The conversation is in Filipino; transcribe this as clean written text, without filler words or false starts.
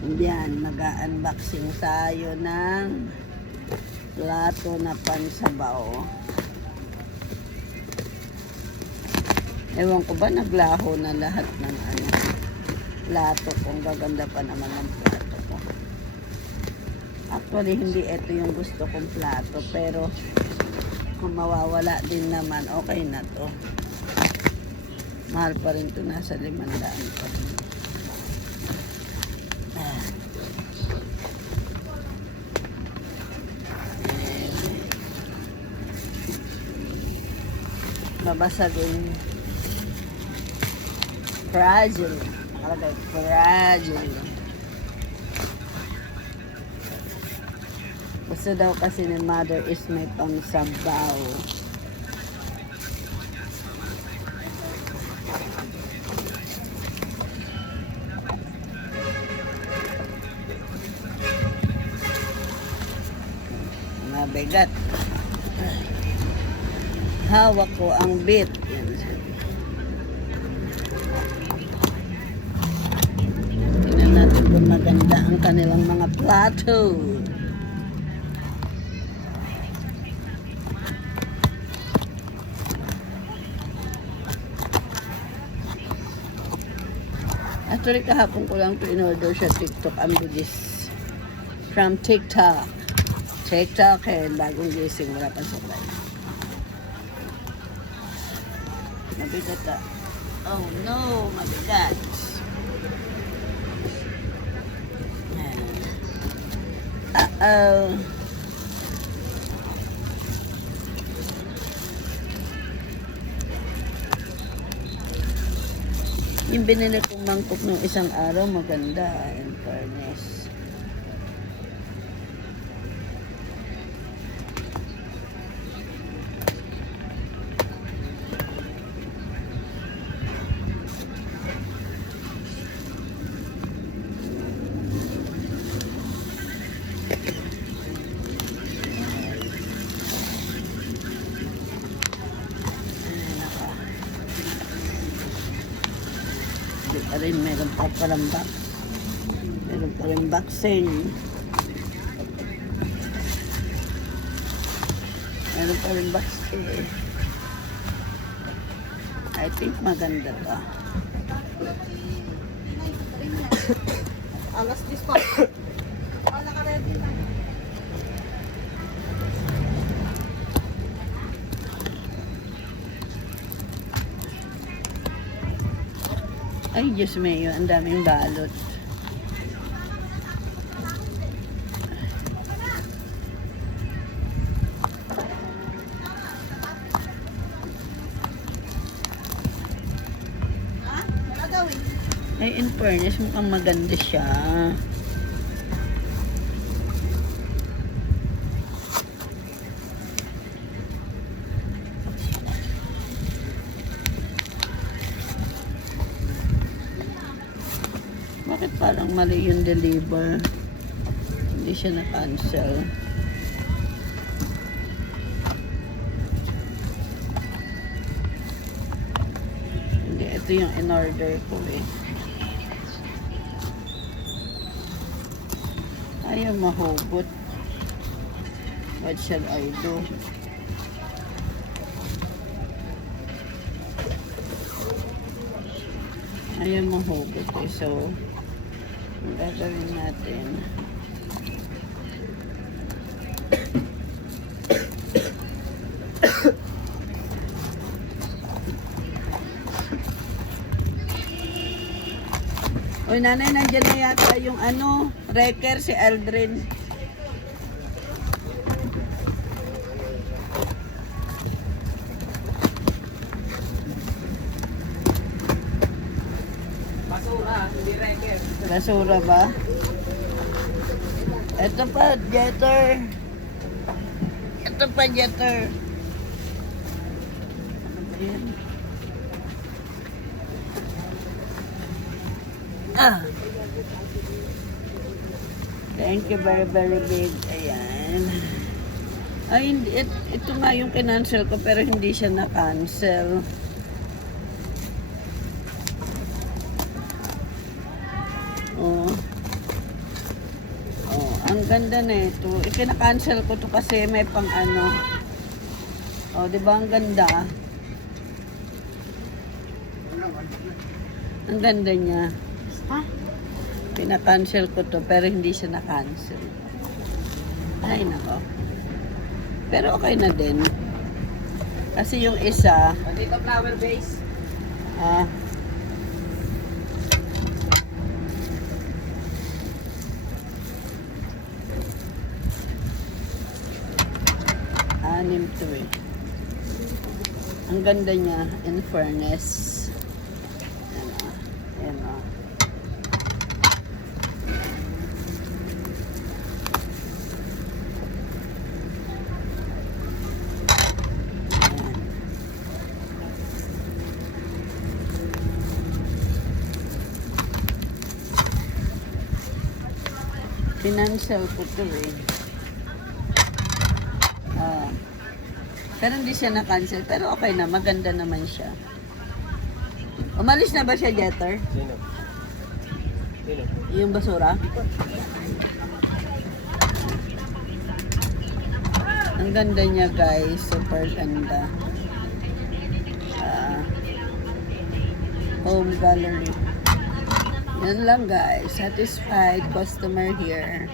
Yan, mag-unboxing tayo ng plato na pansabaw. Ewan ko ba, naglaho na lahat ng plato kung gaganda pa naman ng plato ko. Actually, hindi ito yung gusto kong plato, pero kung mawawala din naman, okay na to. Mahal pa rin to, nasa 500 pa rin. Babasagin. Fragile. Nakalagay, fragile. Gusto daw kasi ni mother is may pangsabaw. Mabigat. Hawak ko ang bit. Yan. Tingnan natin kung maganda ang kanilang mga plato. Actually, kahapon ko lang ito in-order sa TikTok. Ang budis. From TikTok. TikTok bagong gising. Wala pa supply. Mabigat ah. Oh no, mabigat. Uh-oh. Yung binili kong mangkok nung isang araw, maganda, in fairness. Rin, meron pa palang box. Meron pa rin boxing. Meron pa rin boxing. I think maganda to. Alas 10 pa. Naka-ready na. Ay, Diyos mayo, ang daming balot. Ay, in fairness, mukhang maganda siya. Bakit parang mali yung deliver? Hindi siya na-cancel. Hindi, ito yung in-order ko eh. Ayaw mahugot. What shall I do? Ayaw mahugot eh. So, ang gagawin natin, oy nanay, nandiyan na yata yung wrecker si Aldrin. Basura, hindi wrecker. Basura ba? Ito pa, jetter. Ito pa, jetter. Ano ba yan? Thank you very, very big. Ayan. Ay, ito nga yung kinancel ko pero hindi siya na-cancel. Oh. Ang ganda na ito. Ikina-cancel ko to kasi may pang ano. O, di ba ang ganda? Ang ganda niya. Ha? Pina-cancel ko to pero hindi siya na-cancel. Ay, nako. Pero okay na din. Kasi yung isa, Dito flower base. ah, anim to eh. Ang ganda niya, in fairness. Ayan o. Ayan. Financial ko to eh. Ah. Pero hindi siya na-cancel. Pero okay na, maganda naman siya. Umalis na ba siya, Jeter? Sino? Sino? Yung basura? Ang ganda niya, guys. Super ganda. Ah, home gallery. Yan lang, guys. Satisfied customer here.